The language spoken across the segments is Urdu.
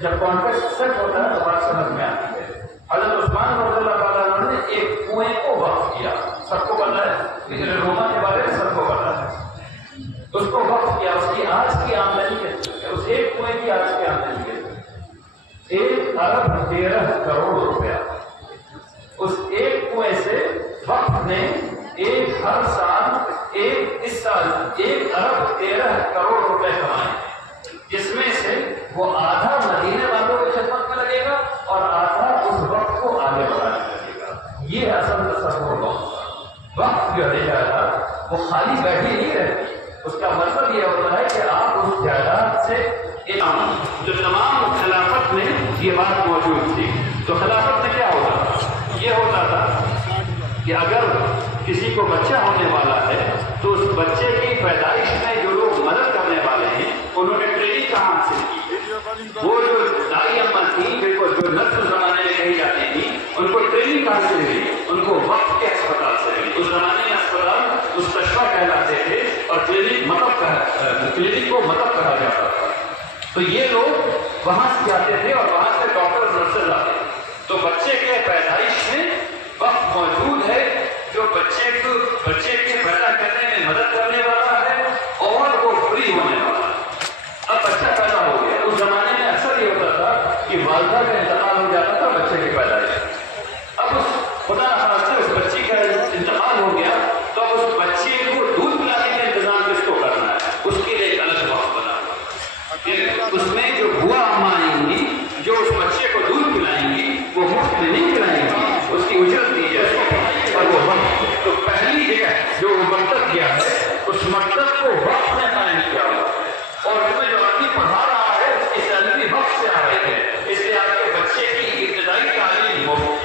جب کانٹیکٹ سیٹ ہوتا ہے تو بات سمجھ میں آتی ہے. حضرت عثمان رضی اللہ تعالیٰ عنہ نے ایک کنویں کو وقف کیا. سب کو پتا ہے روما کے بارے میں سب کو پتا ہے. اس کو وقف کیا. اس کی آج کی آمدنی کتنی ہے؟ اس ایک کنویں کی آج کی آمدنی کتنی ہے؟ 1 ارب 13 کروڑ روپیہ. اس ایک کنویں سے وقف نے ہر سال اس سال 1 ارب 13 کروڑ روپے کمائے، جس میں سے وہ آدھا مدینے والوں کی خدمت میں لگے گا اور آدھا اس وقت کو آگے بڑھانے میں لگے گا. یہ اصل تصور وقت جو ہے جائیداد وہ خالی بیٹھی نہیں رہتی. اس کا مطلب یہ ہوتا ہے کہ آپ اس جائیداد سے جو تمام خلافت میں یہ بات موجود تھی. تو خلافت میں کیا ہوتا تھا؟ یہ ہوتا تھا کہ اگر کسی کو بچہ ہونے والا ہے تو اس بچے کی پیدائش میں جو لوگ مدد کرنے والے ہیں انہوں نے ٹریننگ کہاں حاصل کی؟ وہ جو دائی اماں تھیں بالکل جو نسل زمانے میں کہی جاتی تھی ان کو ٹریننگ کہاں سے ملی؟ ان کو وقت کے اسپتال سے ملی. اس زمانے میں اسپتال مستشفیٰ کہلاتے تھے اور کلینک کو مطلب کہا جاتا تھا. تو یہ لوگ وہاں سے جاتے تھے اور وہاں سے ڈاکٹر نرسز آتے. تو بچے کے پیدائش میں وقت موجود ہے جو بچے کے پیدا کرنے میں مدد کرنے والا ہے اور وہ فری ہونے والا ہے. اب بچہ پیدا ہو گیا. اس زمانے میں اکثر یہ ہوتا تھا کہ والدہ کا انتقال ہو جاتا تھا بچے کی پیدائش. اب اس خدا نخواستہ اس بچی کا انتقال ہو گیا تو اب اس بچے کو دودھ پلانے کا انتظام کس کو کرنا ہے؟ اس کے لیے ایک الگ وقت بنا. اس میں جو بوا اماں آئیں گی جو اس بچے کو دودھ پلائیں گی وہ مفت میں نہیں پلائیں گی، اس کی اجرت دی جائے اور وہ وقت. تو پہلی جگہ جو مکتب کیا ہے اس مکتب کو وقت میں قائم کیا ہوا اور اس میں جو آدمی پڑھا رہا ہے اس کی سیلری وقت سے آ رہی ہے. اس لیے آپ کے بچے کی ابتدائی تعلیم ہو،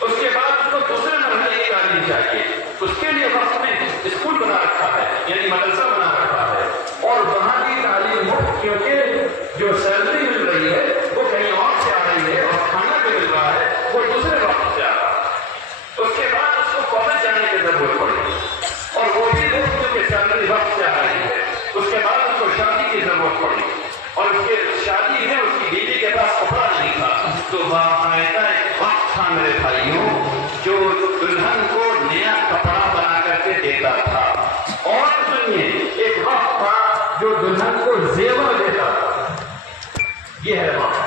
اس کے بعد اس کو دوسرے مرحلے کی تعلیم چاہیے. اس کے لیے وقت میں اسکول بنا رکھا ہے یعنی مدرسہ بنا رکھا ہے اور وہاں کی تعلیم ہو کیونکہ جو سیلری مل رہی ہے وہ کہیں اور سے آ رہی ہے اور کھانا جو مل رہا ہے وہ دوسرے وقت سے آ رہا ہے. اس کے بعد اس کو کالج جانے کی ضرورت پڑی اور وہ بھی لوگ جو سیلری وقت سے آ رہی ہے. اس کے بعد اس کو شادی کی ضرورت پڑی اور اس کے شادی میں اس کی بیوی کے پاس کپڑا نہیں تھا تو باقاعدہ ایک وقت تھا میرے بھائیوں جو دلہن کو نیا کپڑا بنا کر کے دیتا تھا. اور سنیے ایک وقت تھا جو دلہن کو زیور دیتا تھا. یہ ہے وقت.